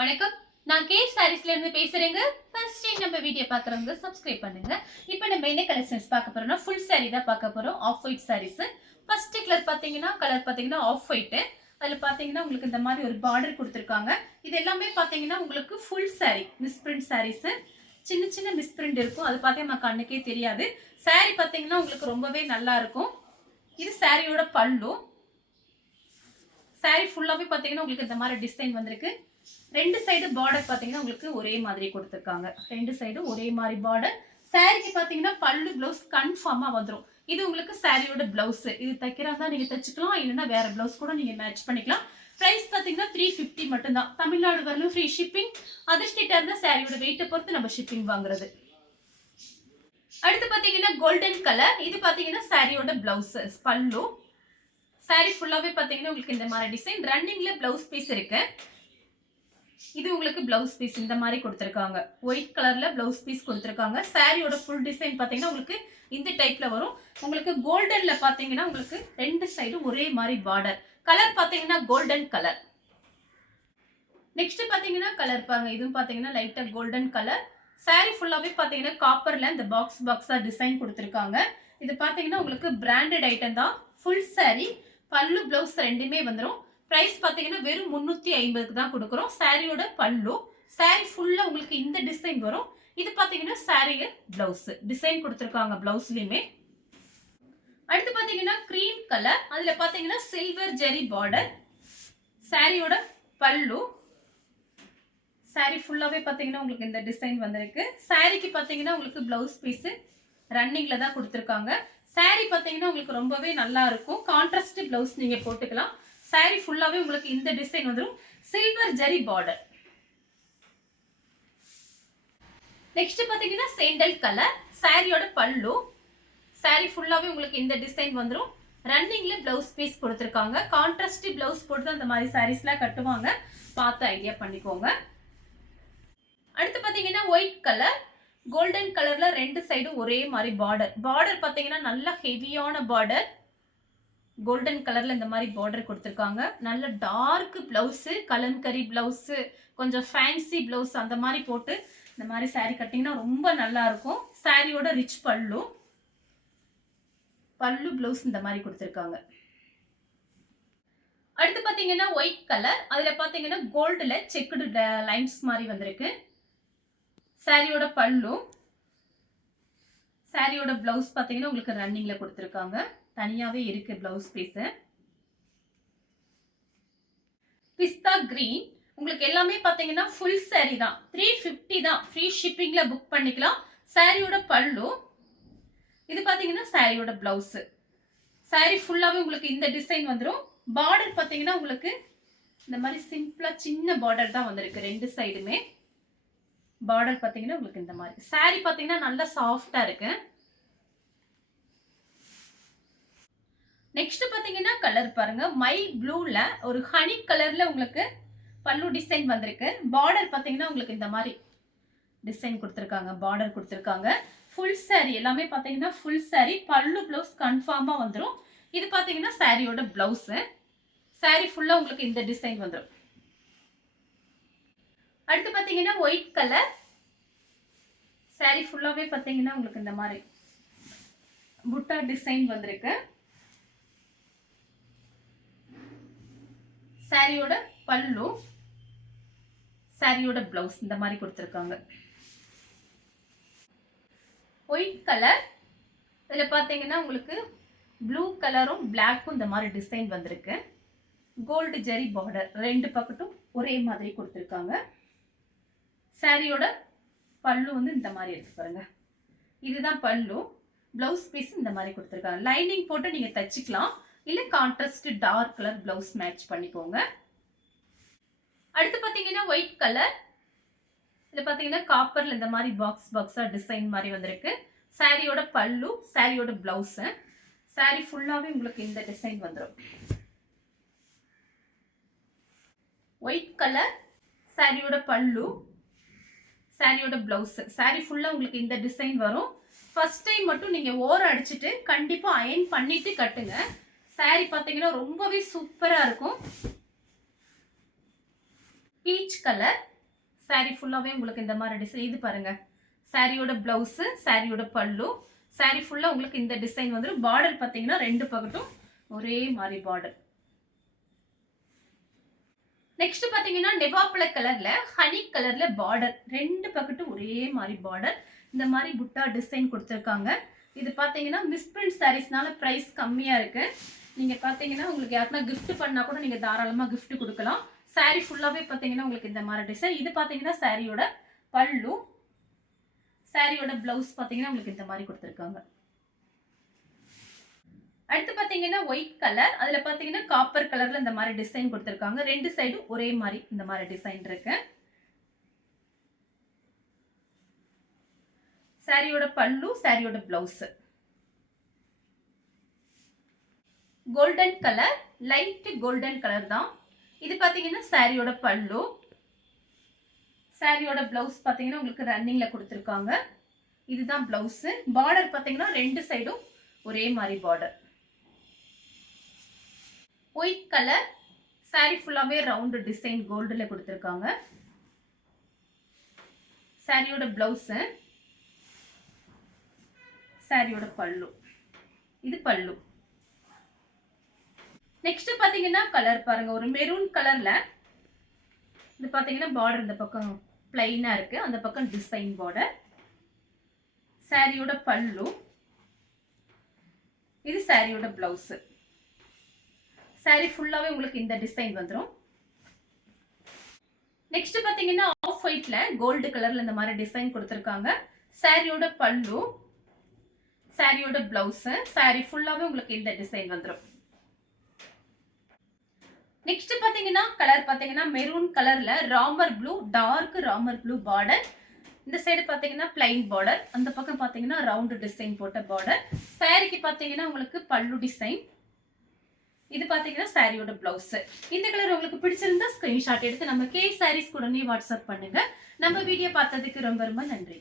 வணக்கம். நான் கே சாரீஸ்ல இருந்து பேசுறேங்க. ஃபர்ஸ்ட் டைம் நம்ம வீடியோ பார்க்குறவங்க சப்ஸ்கிரைப் பண்ணுங்க. இப்போ நம்ம என்ன கலெக்ஷன்ஸ் பார்க்க போறோம்னா ஃபுல் saree தான் பார்க்க போறோம். Off white sarees. First colour பாத்தீங்கன்னா ஆஃப் ஒயிட். அதுல பாத்தீங்கன்னா உங்களுக்கு இந்த மாதிரி ஒரு பார்டர் கொடுத்திருக்காங்க. இது எல்லாமே பாத்தீங்கன்னா உங்களுக்கு ஃபுல் saree மிஸ்பிரிண்ட் sarees. சின்ன சின்ன மிஸ்பிரிண்ட் இருக்கும். அது பார்த்தா நம்ம கண்ணுக்கே தெரியாது. saree பாத்தீங்கன்னா உங்களுக்கு ரொம்பவே நல்லா இருக்கும். இது சாரியோட பல்லு. saree ஃபுல்லாவே பாத்தீங்கன்னா உங்களுக்கு இந்த மாதிரி டிசைன் வந்திருக்கு. ரெண்டு சைடு பார்டர் பாத்தீங்கன்னா உங்களுக்கு ஒரே மாதிரி கொடுத்திருக்காங்க. ரெண்டு சைடு ஒரே மாதிரி பார்டர். சாரிக்கு பாத்தீங்கன்னா பல்லு ப்ளவுஸ் கன்ஃபார்மா வந்துரும். இது உங்களுக்கு சாரியோட ப்ளவுஸ். இது தைக்கிறதா நீங்க தைச்சுக்கலாம், இல்லைன்னா வேற ப்ளவுஸ் கூட நீங்க மேட்ச் பண்ணிக்கலாம். பிரைஸ் பாத்தீங்கன்னா 350 மட்டும் தான். தமிழ்நாடு வரலும் ஃப்ரீ ஷிப்பிங். அதர் ஸ்டேட்டா இருந்தா சாரியோட வெயிட்டை பொறுத்து நம்ம ஷிப்பிங் வாங்குறது. அடுத்து பாத்தீங்கன்னா கோல்டன் கலர். இது பாத்தீங்கன்னா சாரியோட ப்ளவுஸ் பல்லு. சாரி ஃபுல்லாவே பாத்தீங்கன்னா உங்களுக்கு இந்த மாதிரி டிசைன் ரன்னிங்ல ப்ளவுஸ் பீஸ் இருக்கு. இது உங்களுக்கு ப்ளவுஸ் பீஸ் இந்த மாதிரி கொடுத்திருக்காங்க. ஒயிட் கலர்ல ப்ளவுஸ் பீஸ் கொடுத்திருக்காங்க. சாரியோட ஃபுல் டிசைன் பாத்தீங்கன்னா உங்களுக்கு இந்த டைப்ல வரும். உங்களுக்கு கோல்டன்ல பாத்தீங்கன்னா உங்களுக்கு ரெண்டு சைடு ஒரே மாதிரி பார்டர். கலர் பாத்தீங்கன்னா கோல்டன் கலர். நெக்ஸ்ட் பாத்தீங்கன்னா கலர் பாருங்க. இதுவும் பாத்தீங்கன்னா லைட்டா கோல்டன் கலர். சாரி ஃபுல்லாவே பாத்தீங்கன்னா காப்பர்ல இந்த பாக்ஸா டிசைன் கொடுத்திருக்காங்க. இது பாத்தீங்கன்னா உங்களுக்கு பிராண்டட் ஐட்டம் தான். ஃபுல் சாரி பல்லு ப்ளவுஸ் ரெண்டுமே வந்துடும். பிரைஸ் பாத்தீங்கன்னா வெறும் 350க்கு தான் கொடுக்குறோம். சாரியோட பல்லு. சாரி ஃபுல்லா உங்களுக்கு இந்த டிசைன் வரும். இது பாத்தீங்கன்னா சாரியோட பிளவுஸ் டிசைன் கொடுத்திருக்காங்க பிளவுஸ்லயுமே. அடுத்து பாத்தீங்கன்னா கிரீம் கலர். அதுல பாத்தீங்கன்னா சில்வர் ஜெரி பார்டர். சாரியோட பல்லு. சாரி ஃபுல்லாவே பாத்தீங்கன்னா உங்களுக்கு இந்த டிசைன் வந்திருக்கு. சாரிக்கு பாத்தீங்கன்னா உங்களுக்கு பிளவுஸ் பீஸ் ரன்னிங்ல தான் கொடுத்திருக்காங்க. சாரி பாத்தீங்கன்னா உங்களுக்கு ரொம்பவே நல்லா இருக்கும். கான்ட்ராஸ்ட் பிளவுஸ் நீங்க போட்டுக்கலாம். சாரி ஃபுல்லாவே உங்களுக்கு இந்த டிசைன் வந்துரும். சில்வர் ஜெரி பார்டர். நெக்ஸ்ட் பாத்தீங்கன்னா சேண்டல் கலர். சாரியோட பல்லு. சாரி ஃபுல்லாவே உங்களுக்கு இந்த டிசைன் வந்துரும். ரன்னிங்ல பிளவுஸ் பீஸ் கொடுத்திருக்காங்க. கான்ட்ராஸ்ட் பிளவுஸ் போட்டு அந்த மாதிரி சாரீஸ்லாம் கட்டுவாங்க. பார்த்து ஐடியா பண்ணிக்கோங்க. அடுத்து பாத்தீங்கன்னா ஒயிட் கலர். கோல்டன் கலர்ல ரெண்டு சைடும் ஒரே மாதிரி பார்டர். பார்டர் பாத்தீங்கன்னா நல்ல ஹெவியான பார்டர். கோல்டன் கலர்ல இந்த மாதிரி பார்டர் கொடுத்திருக்காங்க. நல்ல டார்க் பிளவுஸ், கலம்கரி பிளவுஸ், கொஞ்சம் ஃபேன்சி பிளவுஸ் அந்த மாதிரி போட்டு இந்த மாதிரி சாரி கட்டிங்கன்னா ரொம்ப நல்லா இருக்கும். சாரியோட ரிச் பல்லு. பல்லு பிளவுஸ் இந்த மாதிரி கொடுத்திருக்காங்க. அடுத்து பாத்தீங்கன்னா ஒயிட் கலர். அதுல பாத்தீங்கன்னா கோல்டுல செக்குடு லைன்ஸ் மாதிரி வந்திருக்கு. சாரியோட பல்லு. சாரியோட பிளவுஸ் பாத்தீங்கன்னா உங்களுக்கு ரன்னிங்ல கொடுத்திருக்காங்க. தனியாவே இருக்கு பிளவுஸ் பீஸ். பிஸ்தா கிரீன். உங்களுக்கு எல்லாமே பாத்தீங்கன்னா ஃபுல் saree தான். 350 தான். ஃப்ரீ ஷிப்பிங்ல புக் பண்ணிக்கலாம். சாரியோட பல்லு. இது பாத்தீங்கன்னா சாரியோட பிளவுஸ். சாரி ஃபுல்லாவே உங்களுக்கு இந்த டிசைன் வந்துரும். பார்டர் பாத்தீங்கன்னா உங்களுக்கு இந்த மாதிரி சிம்பிளா சின்ன பார்டர் தான் வந்திருக்கு. ரெண்டு சைடுமே பார்டர் பாத்தீங்கன்னா உங்களுக்கு இந்த மாதிரி. சாரி பாத்தீங்கன்னா நல்லா சாஃப்டா இருக்கு. நெக்ஸ்ட் பாத்தீங்கன்னா கலர் பாருங்க. மை ப்ளூல ஒரு ஹனி கலர்ல உங்களுக்கு பல்லு டிசைன் வந்திருக்கு. பார்டர் பாத்தீங்கன்னா உங்களுக்கு இந்த மாதிரி டிசைன் கொடுத்திருக்காங்க. பார்டர் கொடுத்திருக்காங்க. ஃபுல் saree எல்லாமே பாத்தீங்கன்னா ஃபுல் saree பல்லு ப்ளவுஸ் கன்ஃபார்மா வந்துரும். இது பாத்தீங்கன்னா சாரியோட பிளவுஸ். saree ஃபுல்லா உங்களுக்கு இந்த டிசைன் வந்துரும். அடுத்து பாத்தீங்கன்னா ஒயிட் கலர். saree ஃபுல்லாவே பாத்தீங்கன்னா உங்களுக்கு இந்த மாதிரி புட்டா டிசைன் வந்திருக்கு. சாரியோட பல்லு. சாரியோட பிளவுஸ் இந்த மாதிரி கொடுத்திருக்காங்க. White colour. இதுல பாத்தீங்கன்னா உங்களுக்கு ப்ளூ கலரும் பிளாக்கும் இந்த மாதிரி டிசைன் வந்திருக்கு. கோல்டு ஜெரி பார்டர் ரெண்டு பக்கட்டும் ஒரே மாதிரி கொடுத்திருக்காங்க. சாரியோட பல்லு வந்து இந்த மாதிரி இருக்கு பாருங்க. இதுதான் பல்லு. பிளவுஸ் பீஸ் இந்த மாதிரி கொடுத்திருக்காங்க. லைனிங் போட்டு நீங்க தச்சுக்கலாம், இல்ல contrast dark colour blouse match பண்ணிக்கோங்க. அடுத்து பாத்தீங்கன்னா ஒயிட் கலர். இதுல பாத்தீங்கன்னா காப்பர்ல இந்த மாதிரி பாக்ஸா டிசைன் மாதிரி வந்திருக்கு. சாரியோட பல்லு. சாரியோட பிளவுஸ். சாரி ஃபுல்லாவே உங்களுக்கு இந்த டிசைன் வந்துடும். White colour. சாரியோட பல்லு. சாரியோட பிளவுஸ். சாரி ஃபுல்லா உங்களுக்கு இந்த டிசைன் வரும். ஃபர்ஸ்ட் டைம் மட்டும் நீங்க ஓரம் அடிச்சுட்டு கண்டிப்பா அயன் பண்ணிட்டு கட்டுங்க. சாரி பாத்தீங்கன்னா ரொம்பவே சூப்பரா இருக்கும். பீச் கலர் saree ஃபுல்லாவே உங்களுக்கு இந்த மாதிரி டிசைன். இது பாருங்க, சாரியோட பிளவுஸ், சாரியோட பல்லு, saree ஃபுல்லா உங்களுக்கு இந்த டிசைன் வந்துடும். பார்டர் பார்த்தீங்கன்னா ரெண்டு பக்கட்டும் ஒரே மாதிரி பார்டர். நெக்ஸ்ட் பாத்தீங்கன்னா நெவாப்பழ கலர்ல ஹனி கலர்ல பார்டர், ரெண்டு பக்கட்டும் ஒரே மாதிரி பார்டர். இந்த மாதிரி புட்டா டிசைன் கொடுத்துருக்காங்க. இது பாத்தீங்கன்னா மிஸ்பிரிண்ட் சாரீஸ்னால பிரைஸ் கம்மியா இருக்கு. நீங்க பாத்தீங்கன்னா உங்களுக்கு யாருன்னா gift பண்ணா கூட நீங்க தாராளமா gift கொடுக்கலாம். saree ஃபுல்லாவே பாத்தீங்கன்னா உங்களுக்கு இந்த மாதிரி டிசைன். இது பாத்தீங்கன்னா சாரியோட பல்லு, சாரியோட பிளவுஸ் பாத்தீங்கன்னா உங்களுக்கு இந்த மாதிரி கொடுத்துருக்காங்க. அடுத்து பாத்தீங்கன்னா ஒயிட் கலர், அதுல பாத்தீங்கன்னா காப்பர் கலர்ல இந்த மாதிரி டிசைன் கொடுத்துருக்காங்க. ரெண்டு சைடும் ஒரே மாதிரி இந்த மாதிரி டிசைன் இருக்கு. சாரியோட பல்லு, சாரியோட blouse. Golden colour, light golden colour தான். இது பாத்தீங்கன்னா சாரியோட பல்லு, சாரியோட பிளவுஸ் பாத்தீங்கன்னா உங்களுக்கு ரன்னிங்ல கொடுத்துருக்காங்க. இதுதான் பிளவுஸ். பார்டர் பாத்தீங்கன்னா ரெண்டு சைடும் ஒரே மாதிரி பார்டர். ஒயிட் கலர், saree ஃபுல்லாவே ரவுண்ட் டிசைன் கோல்டுல கொடுத்துருக்காங்க. சாரியோட பிளவுஸ், சாரியோட பல்லு. இது பல்லு. நெக்ஸ்ட் பாத்தீங்கன்னா கலர் பாருங்க, ஒரு மெரூன் கலர்ல. இது பாத்தீங்கன்னா பார்டர் இந்த பக்கம் பிளைனா இருக்கு, அந்த பக்கம் டிசைன் பார்டர். சாரியோட பல்லு, இது சாரியோட பிளவுஸ். saree ஃபுல்லாவே உங்களுக்கு இந்த டிசைன் வந்துரும். நெக்ஸ்ட் பாத்தீங்கன்னா ஆஃப் ஒயிட்ல கோல்டு கலர்ல இந்த மாதிரி டிசைன் கொடுத்திருக்காங்க. சாரியோட பல்லு, சாரியோட பிளவுஸ், saree ஃபுல்லாவே உங்களுக்கு இந்த டிசைன் வந்துரும். நெக்ஸ்ட் பாத்தீங்கன்னா கலர் பாத்தீங்கன்னா மெரூன் கலர்ல Ramar blue, dark Ramar blue border. இந்த சைடு பாத்தீங்கன்னா பிளைன் பார்டர், அந்த பக்கம் பாத்தீங்கன்னா ரவுண்ட் டிசைன் போட்ட பார்டர். சாரிக்கு பாத்தீங்கன்னா உங்களுக்கு பல்லு டிசைன். இது பாத்தீங்கன்னா சாரியோட பிளவுஸ். இந்த கலர் உங்களுக்கு பிடிச்சிருந்தா ஸ்கிரீன்ஷாட் எடுத்து நம்ம கே சாரீஸ் உடனே வாட்ஸ்அப் பண்ணுங்க. நம்ம வீடியோ பார்த்ததுக்கு ரொம்ப ரொம்ப நன்றி.